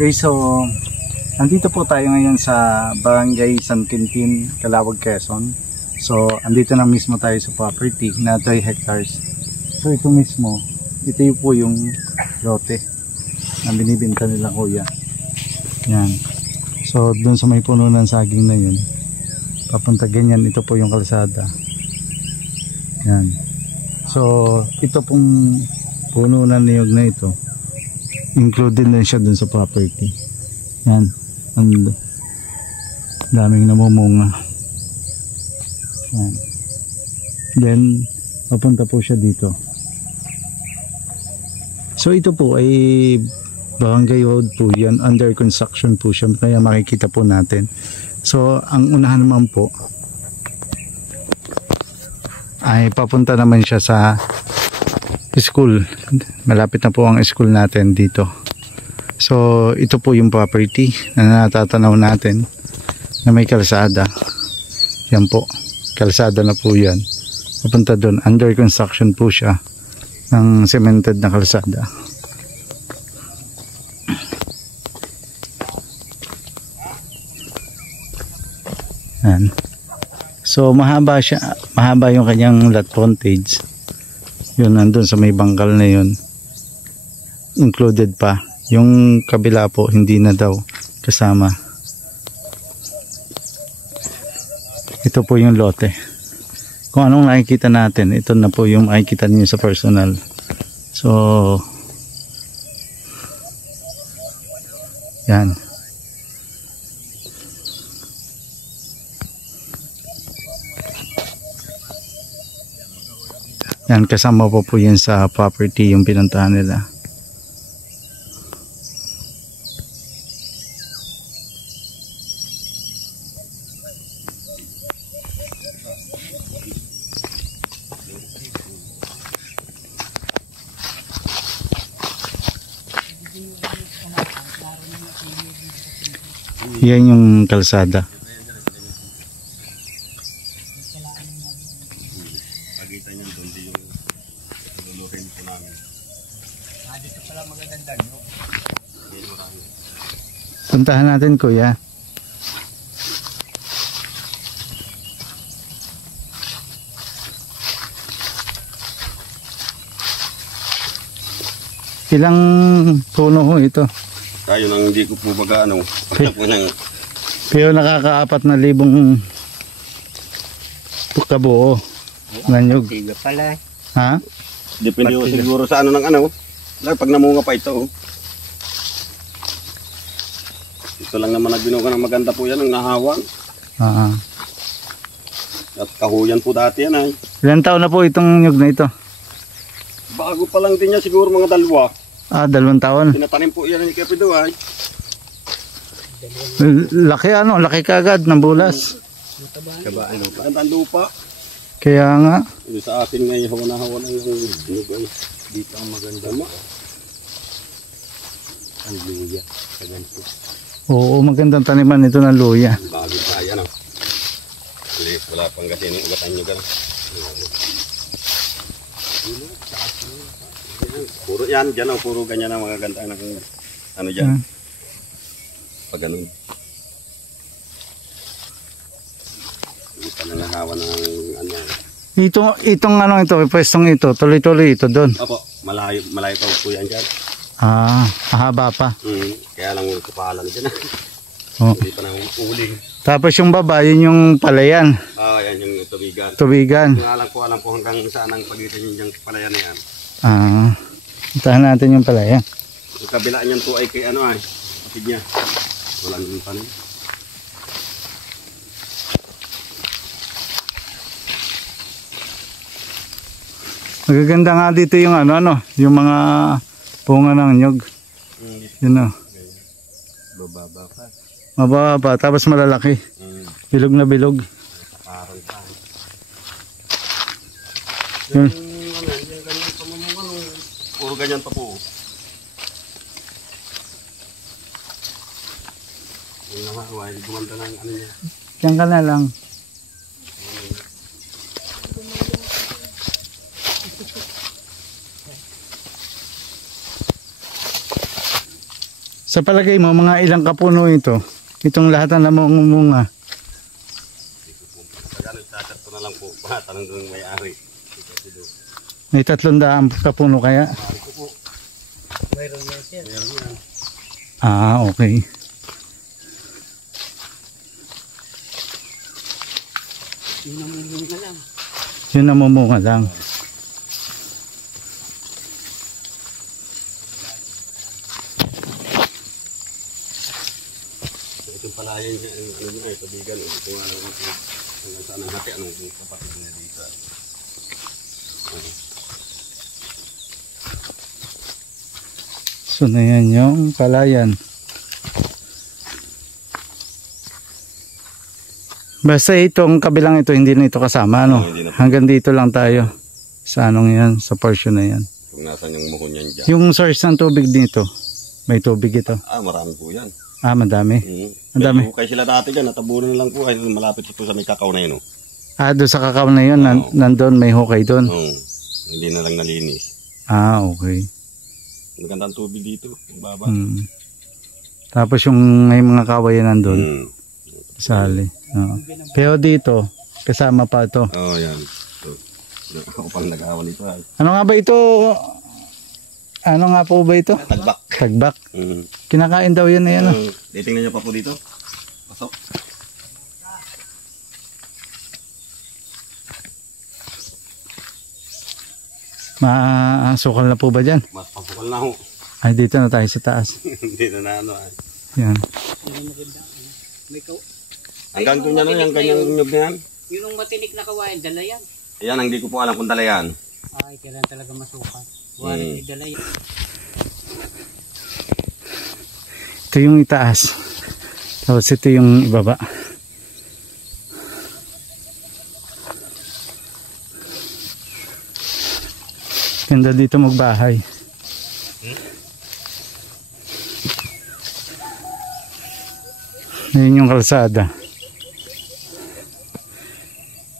Okay, so andito po tayo ngayon sa Barangay San Quintin, Calawag, Quezon. So andito na mismo tayo sa property na 3 hectares. So ito mismo, ito po yung lote na binibenta nila kuya. Yan. So dun sa may puno ng saging na yun, papunta ganyan, ito po yung kalsada. Yan. So ito pong puno ng niyog na ito, included na siya dun sa property. Yan. Ang daming namumunga. Yan. Then papunta po siya dito. So ito po ay Barangay Road po yan, under construction po siya, kaya makikita po natin. So ang unahan naman po ay papunta naman siya sa school. Malapit na po ang school natin dito. So ito po yung property na natatanaw natin na may kalsada. Yan po, kalsada na po yan. Papunta doon, under construction po siya ng cemented na kalsada. Yan. So mahaba siya, mahaba yung kanyang lot frontage. Yun, nandun sa may bangkal na yun, included pa. Yung kabila po hindi na daw kasama. Ito po yung lote. Kung anong nakikita natin, ito na po yung makikita niyo sa personal. So yan. Yan, kasama po po yan sa property yung pinuntahan nila. Yan yung kalsada. Pagkita niyo doon di yung lulurin po namin. Dito pala magaganda nyo. Puntahan natin kuya. Ilang puno ho ito? Tayo nang hindi ko po baga ano. Pero nakaka-4,000 kabuo. Nanyog. Tiga pala. Ha? Depende po siguro sa ano ng ano. Pag namunga pa ito. Ito lang naman na binuka ng maganda po yan ang nahawang. At kahuyan po dati yan ay. Ilang taon na po itong nyug na ito? Bago pa lang din niya siguro mga 2. 2 taon. Tinatanim po yan ni Kapido ay. Laki ano, laki kagad ng bulas. Kabaan lupa. Magandang lupa. Kaya nga. Sa atin ngayon hawa na hawa ng nyug ay. Dito ang maganda mo. Ang luya. Kaganto. Oo, magandang taniman ito ng luya. Bago kaya na. Wala pang kasi ng ugatan nyo gano'n. Puro yan, dyan ang puro ganyan ang mga ganda ng ano dyan. Pag ganun. Hindi pa nangahawa ng ano. Itong ano ito, pwestong ito, tuloy-tuloy ito doon. Opo, malayo pa po yan dyan. Mahaba pa. Kaya lang kapalan dyan. Hindi pa nang uling. Tapos yung baba, yun yung palayan. Yan yung tubigan. Tubigan. Alam po hanggang saan ang pagitan yung palayan na yan. Puntahan natin yung palayan. Yung kabila niyan po ay kay ano ay, kapit niya. Walang yung panin. Magaganda nga dito yung ano, yung mga bunga ng nyog. Yun o. Bababa pa. Mababa, tapos malalaki. Bilog na bilog. Parang pa. Yun. Yung ganyan pa mo ano, puro ganyan pa po. Yung nakawa, hindi gumanda ng ano niya. Diyan ka na lang. Sa palagay mo, mga ilang kapuno ito? Itong lahat na namunga. Pagka nagtatat ko na lang po, tanong doon may-ari. May 300 kapuno kaya? May-ari ko po. Mayroon yan siya. Mayroon yan. Ah, okay. Yung namunga lang. Yun namumunga lang. Itong palayan niya, ano yun ay tabigan. Ito nga naman hanggang saan ang hati, anong kapatid niya dito. So na yan yung palayan. Basta itong kabilang ito, hindi na ito kasama, ano? Hindi na po. Hanggang dito lang tayo. Sa anong yan, sa portion na yan. Kung nasan yung muhon yan dyan. Yung source ng tubig dito, may tubig ito. Marami po yan. Ah, madami. Ang dami. Kaya sila dati dyan, natabunan na lang po. Ay, malapit ito sa may kakao na yun. Oh. Ah, doon sa kakao na yun, Oo. nandun, may hukay doon. Hindi na lang nalinis. Ah, okay. Magandang tubig dito. Yung baba. Tapos yung may mga kawayan nandun, sali. Pero dito, kasama pa ito. Oo, yan. So, ako pang nag-awa nito. Ay. Ano nga ba ito? Ano nga po ba ito? Tagbak. Tagbak. Kinakain daw yun na yan. Titingnan niyo pa po dito. Pasok. Masukal na po ba dyan? Mas pasukal na ho. Ay, dito na tayo sa taas. Hindi na ano ay. Yan. Yung maganda. May Hanggang doon yan, yung kanyang nyug na yan. yung matinik na kawain, dala yan. Yan, hindi ko po alam kung dala yan. Ay, kailan talaga masukat. Wala may dala yan. Ito yung itaas. Tapos ito yung ibaba. Ganda dito magbahay. Ayun yung kalsada.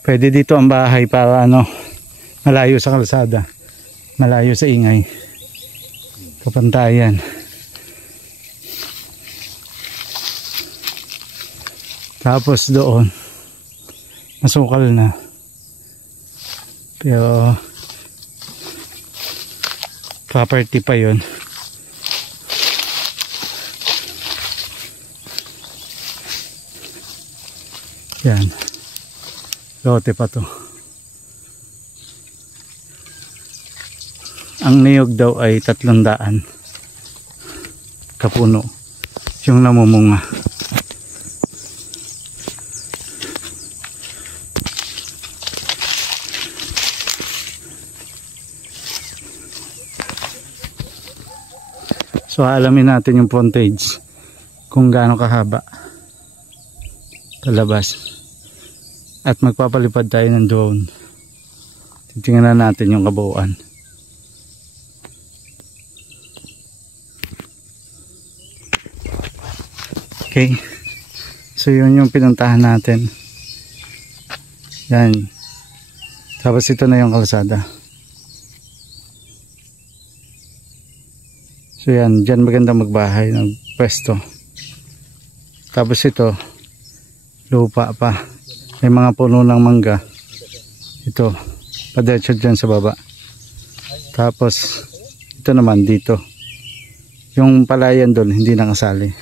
Pwede dito ang bahay para ano, malayo sa kalsada. Malayo sa ingay. Kapantayan. Tapos doon masukal na. Pero property pa yun. Yan. Lote pa to. Ang niyog daw ay 300 kapuno yung namumunga. So alamin natin yung frontage kung gaano kahaba palabas at magpapalipad tayo ng drone. Titingnan natin yung kabuuan. Okay, so yun yung pinuntahan natin. Yan, tapos ito na yung kalsada. So yan, dyan maganda magbahay ng pwesto. Tapos ito, lupa pa. May mga puno ng mangga. Ito, padiretso dyan sa baba. Tapos, ito naman dito. Yung palayan doon, hindi nakasali.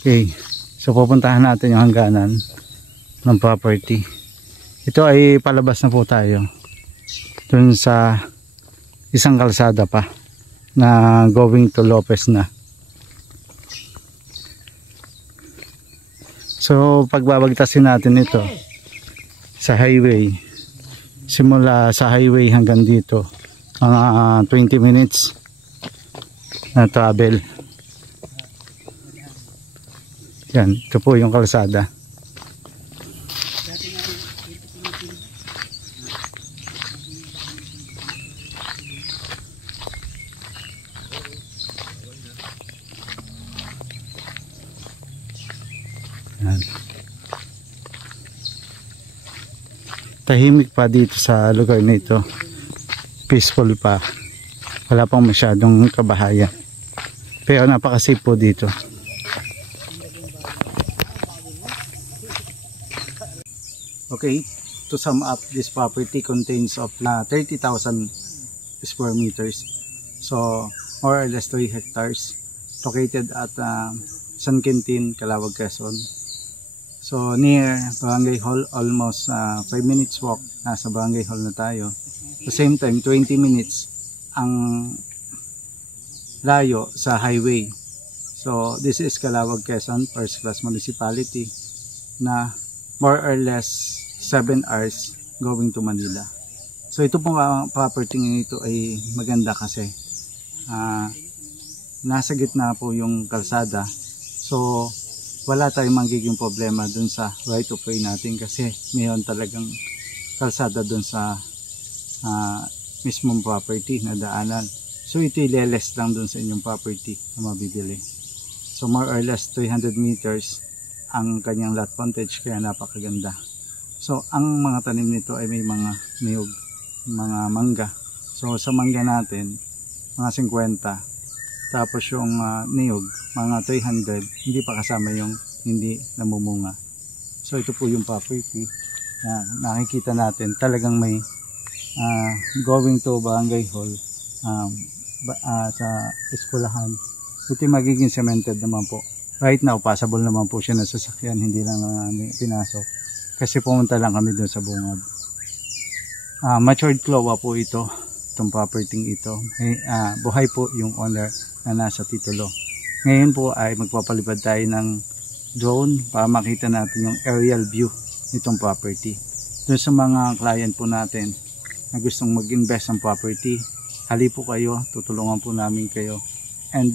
Okay, so pupuntahan natin yung hangganan ng property. Ito ay palabas na po tayo. Doon sa isang kalsada pa na going to Lopez na. So pagbabagtasin natin ito sa highway, simula sa highway hanggang dito mga 20 minutes na travel. Yan, ito po yung kalsada. Yan. Tahimik pa dito sa lugar na ito. Peaceful pa. Wala pang masyadong kabahayan. Pero napaka-safe po dito. Okay, to sum up, this property contains of 30,000 square meters. So, more or less 3 hectares. Located at San Quintin, Calawag, Quezon. So, near Barangay Hall, almost 5 minutes walk. Nasa Barangay Hall na tayo. At the same time, 20 minutes ang layo sa highway. So, this is Calawag, Quezon, first class municipality na more or less 7 hours going to Manila. So, ito pong property nito ay maganda kasi nasa gitna po yung kalsada. So, wala tayong magiging problema dun sa right of way natin kasi mayroon talagang kalsada dun sa mismong property na daanan. So, ito ileles lang dun sa inyong property na mabibili. So, more or less 300 meters ang kanyang lot frontage kaya napakaganda. So, ang mga tanim nito ay may mga niyog, mga mangga. So, sa mangga natin, mga 50. Tapos yung niyog, mga 300, hindi pa kasama yung hindi namumunga. So ito po yung property na nakikita natin. Talagang may going to Barangay Hall sa eskwelahan. Ito yung magiging cemented naman po. Right now, passable naman po siya na sasakyan, hindi lang pinasok. Kasi pumunta lang kami doon sa bungad. Matured Cloa po ito, itong property ito. Buhay po yung owner na nasa titulo. Ngayon po ay magpapalipad tayo ng drone para makita natin yung aerial view nitong property. Doon sa mga client po natin na gustong mag-invest ng property, hali po kayo, tutulungan po namin kayo. And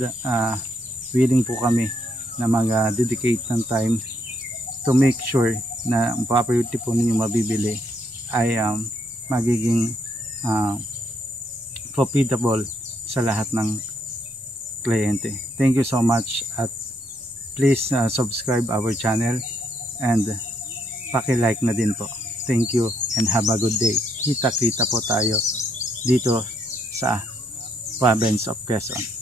willing po kami na mag-dedicate ng time to make sure na ang property po ninyo mabibili ay magiging profitable sa lahat ng kliyente. Thank you so much at please subscribe our channel and paki-like na din po. Thank you and have a good day. Kita-kita po tayo dito sa province of Quezon.